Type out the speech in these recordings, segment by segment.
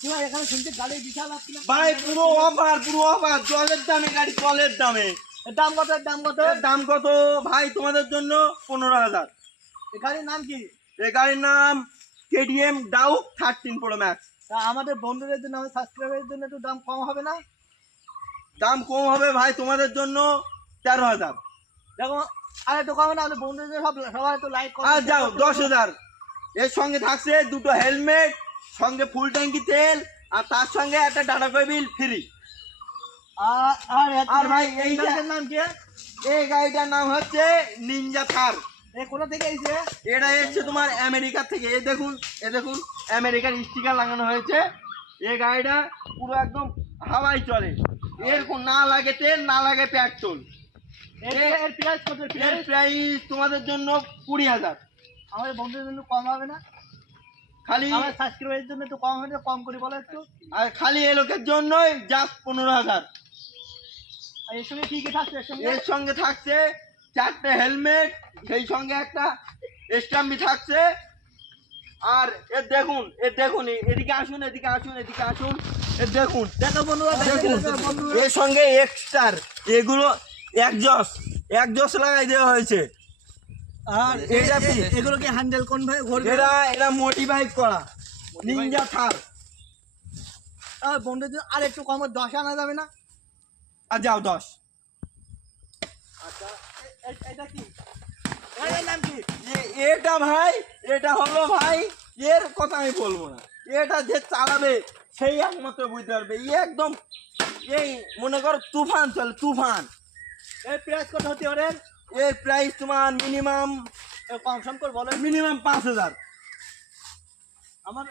এখানে শুনছি গাড়ি বিশাল আসছিল ভাই পুরো অফার জলের দামে গাড়ি, জলের দামে। দাম কত? দাম কত? এর দাম কত ভাই তোমাদের জন্য? 15,000। এই গাড়ির নাম কি? এই গাড়ির নাম KTM ডাউক 13 Pro Max। তা আমাদের বন্ধুদের জন্য, আমাদের সাবস্ক্রাইবারের জন্য একটু দাম কম হবে না? দাম কম হবে ভাই তোমাদের জন্য 13,000। দেখো আর একটু কম না, আমাদের বন্ধুদের সবাই একটু লাইক করো। আর যাও 10,000। এর সঙ্গে থাকছে দুটো হেলমেট, সঙ্গে ফুল ট্যাঙ্কি তেল, আর তার সঙ্গে একটা ডাটা কেবিল ফ্রি। আর ভাই এই গাড়িটার নাম কি? এই গাড়িটার নাম হচ্ছে নিনজা থার। এই কোথা থেকে এসেছে? এটা এসছে তোমার আমেরিকা থেকে। এই দেখুন আমেরিকার স্টিকার লাগানো হয়েছে। এই গাড়িটা পুরো একদম হাওয়ায় চলে। এর না লাগে তেল, না লাগে পেট্রোল। এর প্রাইস কত? এর প্রাইস তোমাদের জন্য 20,000। আমাদের বন্ধুদের জন্য কম হবে না? খালি আমার সাবস্ক্রাইবারের জন্য একটু কম হবে, কম করে বলো একটু। আর খালি এই লোকের জন্যই জাস্ট 15,000। আর এর সঙ্গে কি কি থাকছে? এর সঙ্গে থাকছে 4টে হেলমেট, সেই সঙ্গে একটা স্ট্যাম্পি থাকছে। আর এর দেখুন এদিকে আসুন এর দেখুন দেখো বন্ধুরা, দেখুন এর সঙ্গে এক্সট্রা এগুলো একজস লাগাই দেওয়া হয়েছে। আর এগুলো কি হ্যান্ডেল কোন ভাই ঘুরবে? এরা মোটিফাই করা নিনজা থার। আর বন্ধুদের আর একটু কম 10 আনা যাবে না? আর যাও 10। আচ্ছা এটা কি? এর নাম কি? এটা ভাই, এটা হলো ভাই, এর কথা আমি বলবো না। এটা যে চালাবে সেই একমাত্র বুঝতে পারবে। একদম এই মনে করো তুফান চলে, তুফান। এর প্রাইস কত হতে পারে? এর প্রাইস তোমার মিনিমাম কম সম করে বলো। 5,000। আমার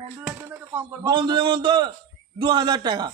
বন্ধুদের জন্য একটু কম করবো। বন্ধুদের মধ্যে 2,000 টাকা।